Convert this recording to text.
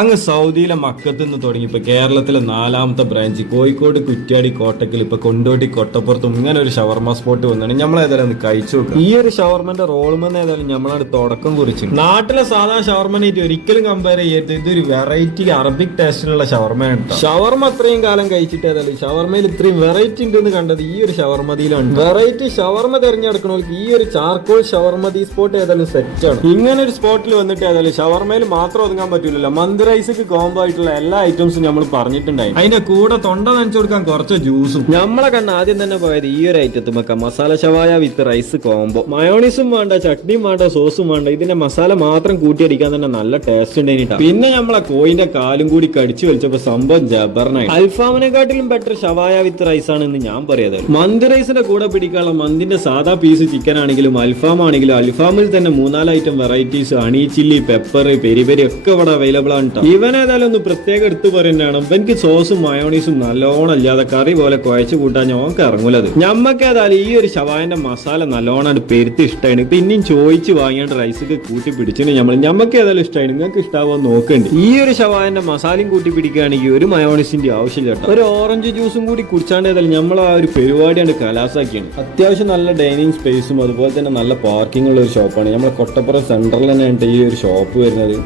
അങ്ങ് സൗദിയിലെ മക്കത്ത് നിന്ന് തുടങ്ങി ഇപ്പൊ കേരളത്തിലെ 4ാമത്തെ ബ്രാഞ്ച് കോഴിക്കോട് കുറ്റ്യാടി കോട്ടക്കൽ ഇപ്പൊ കൊണ്ടോട്ടി കൊട്ടപ്പുറത്തും ഇങ്ങനെ ഒരു ഷവർമ സ്പോട്ട് വന്നാണ് നമ്മളേതായാലും ഒന്ന് കഴിച്ചു നോക്കുക. ഈ ഒരു ഷവർമന്റെ റോളുമെന്ന് ഏതായാലും നമ്മളവിടെ തുടക്കം കുറിച്ചു. നാട്ടിലെ സാധാ ഷവർമനായിട്ട് ഒരിക്കലും കമ്പയർ ചെയ്യരുത്. ഇതൊരു വെറൈറ്റി അറബിക് ടേസ്റ്റിലുള്ള ഷവർമയാണ്. ഷവർമ അത്രയും കാലം കഴിച്ചിട്ട് ഏതായാലും ഷവർമയിൽ ഇത്രയും വെറൈറ്റി ഉണ്ടെന്ന് കണ്ടത് ഈ ഒരു ഷവർമതിയിലാണ്. വെറൈറ്റി ഷവർമ തിരഞ്ഞെടുക്കണവർക്ക് ഈ ഒരു ചാർക്കോൾ ഷവർമതി സ്പോട്ട് ഏതായാലും സെറ്റാണ്. ഇങ്ങനെ ഒരു സ്പോട്ടിൽ വന്നിട്ട് ഏതായാലും ഷവർമയിൽ മാത്രം ഒതുങ്ങാൻ പറ്റൂലല്ലോ. മന്തി റൈസ്ക്ക് കോംബോ ആയിട്ടുള്ള എല്ലാ ഐറ്റംസും നമ്മൾ പറഞ്ഞിട്ടുണ്ടായി. അതിന്റെ കൂടെ തൊണ്ട നനച്ചു കൊടുക്കാൻ കുറച്ച് ജ്യൂസും. നമ്മളെ കണ്ണ് ആദ്യം തന്നെ പോയത് ഈ ഒരു ഐറ്റത്തും വെക്കാം. മസാല ഷവായ വിത്ത് റൈസ് കോംബോ. മയോണീസും വേണ്ട, ചട്നിയും വേണ്ട, സോസും വേണ്ട. ഇതിന്റെ മസാല മാത്രം കൂട്ടിയടിക്കാൻ തന്നെ നല്ല ടേസ്റ്റ് ഉണ്ടായിട്ടാ. പിന്നെ നമ്മളെ കോയിന്റെ കാലും കൂടി കടിച്ചു വലിച്ചപ്പോ സംഭവം ജബർനായി. അൽഫാമിനെക്കാട്ടിലും ബെറ്റർ ഷവായ വിത്ത് റൈസ് ആണെന്ന് ഞാൻ പറയുന്നത്. മന്തി റൈസിന്റെ കൂടെ പിടിക്കാനുള്ള മന്തിന്റെ സാധാ പീസ് ചിക്കൻ ആണെങ്കിലും അൽഫാം ആണെങ്കിലും അൽഫാമിൽ തന്നെ 3-4 item varieties honey chilli, pepper, peri peri ഒക്കെ ഇവിടെ അവൈലബിൾ ആണ്. ഇവൻ ഏതായാലും ഒന്ന് പ്രത്യേകം എടുത്തു പറയുന്നതാണ്. എനിക്ക് സോസും മയോണീസും നല്ലോണം ഇല്ലാതെ കറി പോലെ കുഴച്ചു കൂട്ടാൻ ഞങ്ങൾക്ക് ഇറങ്ങൂലത്. ഞമ്മക്ക് ഏതായാലും ഈ ഒരു ഷവായന്റെ മസാല നല്ലോണം പെരുത്തി ഇഷ്ടമാണ്. പിന്നെയും ചോദിച്ച് വാങ്ങിയാണ്ട് റൈസൊക്കെ കൂട്ടി പിടിച്ചിട്ട് ഞമ്മക്ക് ഏതായാലും ഇഷ്ടമാണ്. നിങ്ങൾക്ക് ഇഷ്ടാവോ നോക്കണ്ട്. ഈ ഒരു ഷവായന്റെ മസാലയും കൂട്ടി പിടിക്കുകയാണെങ്കിൽ ഒരു മയോണീസിന്റെ ആവശ്യമില്ല. ഒരു ഓറഞ്ച് ജ്യൂസും കൂടി കുടിച്ചാണ്ട് ഏതായാലും നമ്മൾ ആ ഒരു പരിപാടിയാണ് കലാസാക്കിയാണ്. അത്യാവശ്യം നല്ല ഡൈനിങ് സ്പേസും അതുപോലെ തന്നെ നല്ല പാർക്കിംഗ് ഉള്ള ഒരു ഷോപ്പാണ്. നമ്മളെ കൊട്ടപ്പുറം സെന്ററിൽ തന്നെയാണ് ഈ ഒരു ഷോപ്പ് വരുന്നത്.